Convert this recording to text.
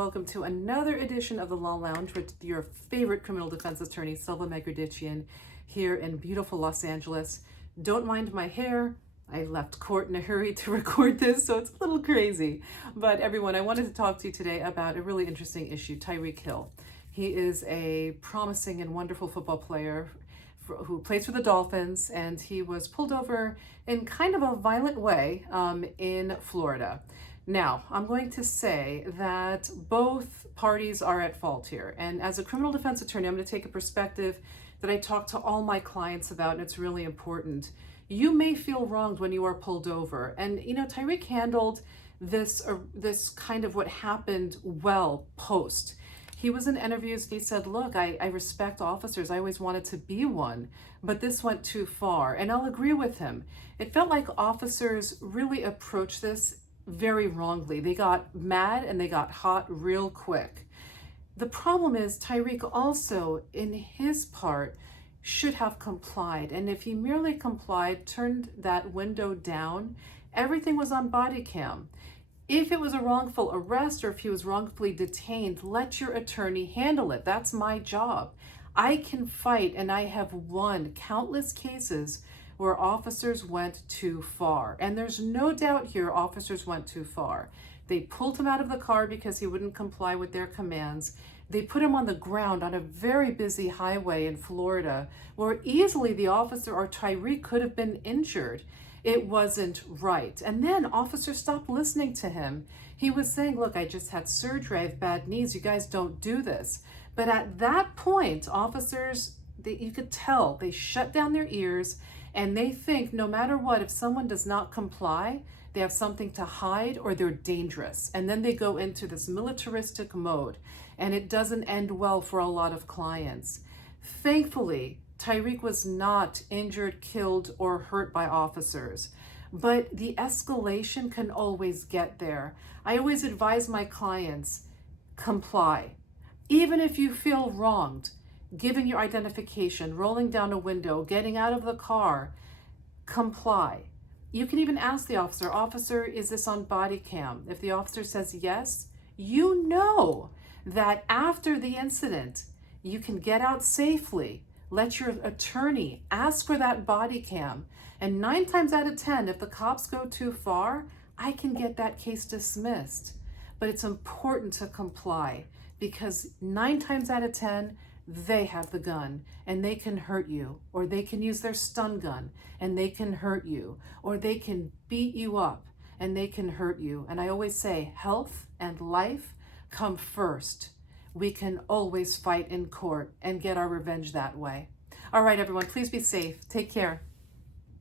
Welcome to another edition of the Law Lounge with your favorite criminal defense attorney, Silva here in beautiful Los Angeles. Don't mind my hair. I left court in a hurry to record this, so it's a little crazy. But everyone, I wanted to talk to you today about a really interesting issue, Tyreek Hill. He is a promising and wonderful football player who plays for the Dolphins, and he was pulled over in kind of a violent way in Florida. Now, I'm going to say that both parties are at fault here. And as a criminal defense attorney, I'm going to take a perspective that I talk to all my clients about, and it's really important. You may feel wronged when you are pulled over. And, you know, Tyreek handled this kind of what happened well post. He was in interviews and he said, look, I respect officers. I always wanted to be one, but this went too far. And I'll agree with him. It felt like officers really approached this very wrongly. They got mad and they got hot real quick. The problem is Tyreek also, in his part, should have complied. And if he merely complied, turned that window down, everything was on body cam. If it was a wrongful arrest or if he was wrongfully detained, let your attorney handle it. That's my job. I can fight, and I have won countless cases where officers went too far. And there's no doubt here officers went too far. They pulled him out of the car because he wouldn't comply with their commands. They put him on the ground on a very busy highway in Florida where easily the officer or Tyreek could have been injured. It wasn't right. And then officers stopped listening to him. He was saying, look, I just had surgery, I have bad knees, you guys don't do this. But at that point, officers, you could tell, they shut down their ears and they think no matter what, if someone does not comply, they have something to hide or they're dangerous. And then they go into this militaristic mode, and it doesn't end well for a lot of clients. Thankfully, Tyreek was not injured, killed, or hurt by officers, but the escalation can always get there. I always advise my clients, comply. Even if you feel wronged, giving your identification, rolling down a window, getting out of the car, comply. You can even ask the officer, officer, is this on body cam? If the officer says yes, you know that after the incident, you can get out safely. Let your attorney ask for that body cam. And 9 times out of 10, if the cops go too far, I can get that case dismissed. But it's important to comply because 9 times out of 10, they have the gun and they can hurt you, or they can use their stun gun and they can hurt you, or they can beat you up and they can hurt you. And I always say health and life come first. We can always fight in court and get our revenge that way. All right, everyone, please be safe. Take care.